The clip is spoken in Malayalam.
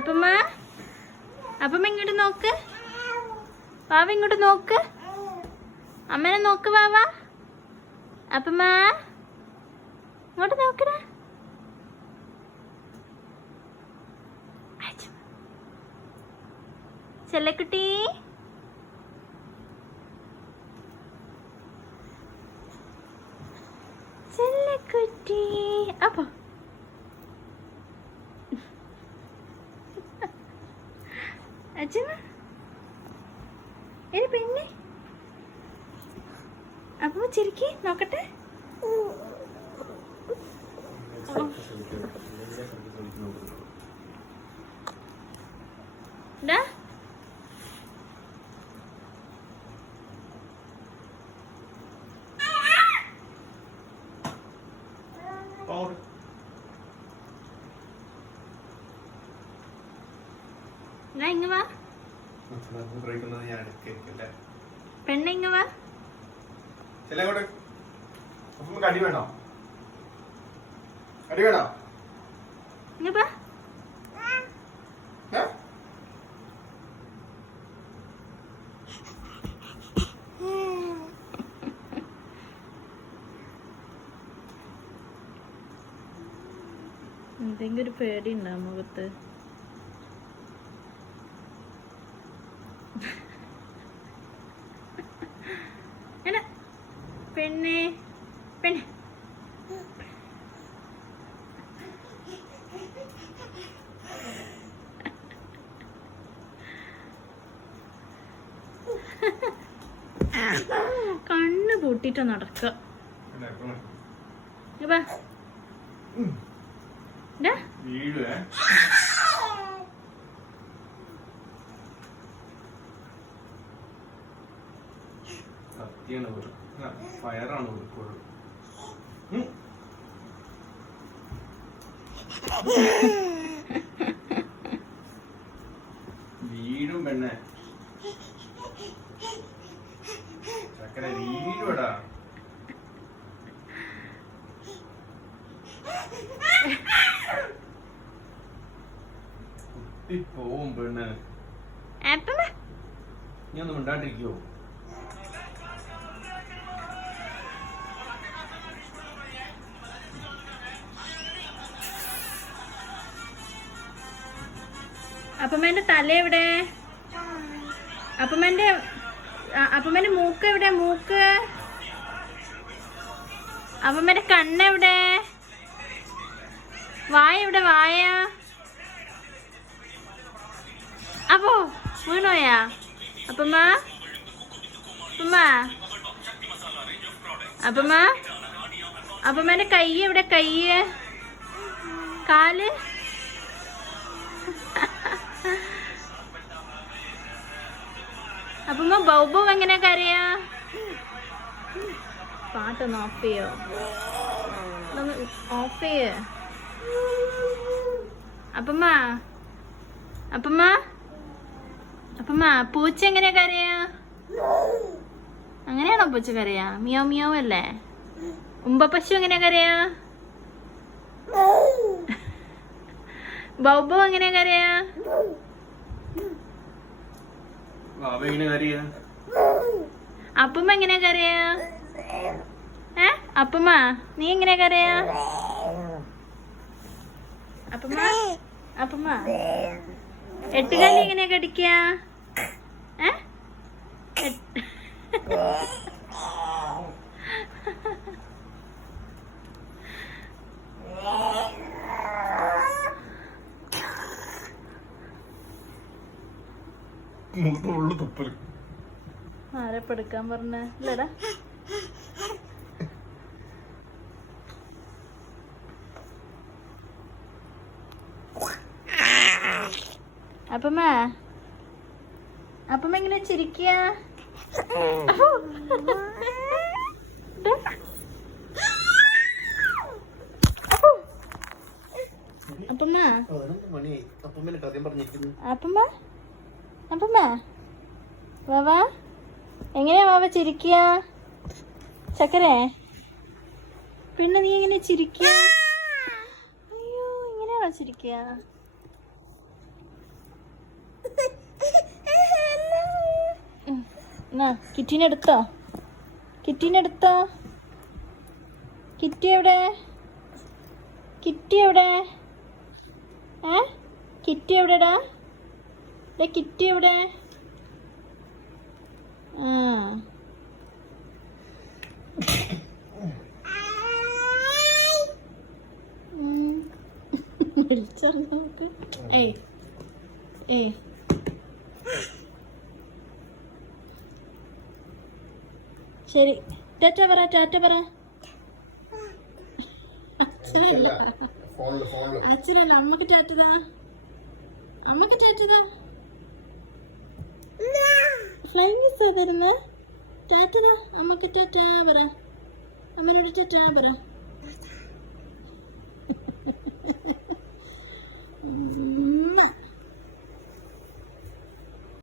അപ്പമ്മ അപ്പമ്മ ഇങ്ങോട്ട് നോക്ക്. വാവ ഇങ്ങോട്ട് നോക്ക്. അമ്മനെ നോക്ക് വാവ. അപ്പമ്മ ഇങ്ങോട്ട് നോക്കടാ. ചെല്ലക്കുട്ടി ചെല്ലക്കുട്ടി. അപ്പൊ അച്ഛമ്മ ഏത് പെണ്ണെ? അപ്പൊ ചിരിക്കി നോക്കട്ടെ. ഇങ്ങ വാ പെണ്ണെ, ഇങ്ങ വാ. അടി വേണോ? അടി വേണോ? ഇങ്ങ വാ. എന്തെങ്കിലും ഒരു പേടി ഉണ്ടോ മുഖത്ത്? പെണ്ണെ പെണ്ണെ കണ്ണ് പൂട്ടിട്ട് നടക്ക. ഫയറാണ് ഇപ്പോഴും. വീടും പെണ്ണെ ചക്കര വീടുടാ. കുത്തിപ്പോവും പെണ്ണ്. നീ ഒന്നും മിണ്ടാണ്ടിരിക്കുവോ? അപ്പമ്മേന്റെ തല എവിടെ? അപ്പമ്മേന്റെ മൂക്ക് എവിടെ? മൂക്ക്. അപ്പമ്മേന്റെ കണ്ണെവിടെ? വായ എവിടെ? വായ. അപ്പോ വീണോയാ? അപ്പമ്മ അപ്പമ്മ അപ്പമ്മ അപ്പമ്മേന്റെ കൈ എവിടെ? കൈ, കാല്. അപ്പമ്മ ബൗബോ എങ്ങനെ കരയാ? പാട്ടൊന്ന് ഓഫ് ചെയ്യോ? ഓഫ് ചെയ്യ. അപ്പമ്മ അപ്പമ്മ അപ്പമ്മ പൂച്ച എങ്ങനെയാ കരയാ? അങ്ങനെയാണോ പൂച്ച കരയാ? മിയോ മിയോ അല്ലേ? ഉമ്പപ്പശു എങ്ങനെയാ കരയാ? ബൗബോ എങ്ങനെയാ കരയാ? അപ്പമ്മ എങ്ങനെയാ കരയാ? അപ്പമ്മ നീ എങ്ങനെയാ കരയാ? അപ്പമ്മ അപ്പമ്മ എട്ടുകാലി എങ്ങനെയാ കടിക്ക? ആരെപ്പെടുക്കാൻ പറഞ്ഞ ഇല്ലടാ. അപ്പമ്മ അപ്പമ്മ എങ്ങനെ ചിരിക്ക? അപ്പമ്മ അപ്പമ്മ അപ്പമ്മ വാവ എങ്ങനെയാ വാവ ചിരിക്ക? ചക്കരേ പിന്നെ നീ എങ്ങനെ ചിരിക്ക? അയ്യോ ഇങ്ങനെയാണോ ചിരിക്ക? കിറ്റീനെടുത്തോ? കിറ്റീനെടുത്തോ? കിറ്റി എവിടെ? കിറ്റി എവിടെ? കിറ്റി എവിടെടാ? കിറ്റി എവിടെ? വിളിച്ചറിഞ്ഞ നോക്ക്. ശരി, ടാറ്റ പറ. ടാറ്റ പറ. അച്ഛനല്ല, അച്ഛനല്ല, അമ്മക്ക് ടാറ്റതാ. അമ്മക്ക് ടാറ്റതാ. ഫ്ലൈങ് കിസ്സാ തരുന്ന. ടാറ്റതാ. അമ്മക്ക് ടാറ്റ പറ. അമ്മനോട് ടാറ്റ പറ.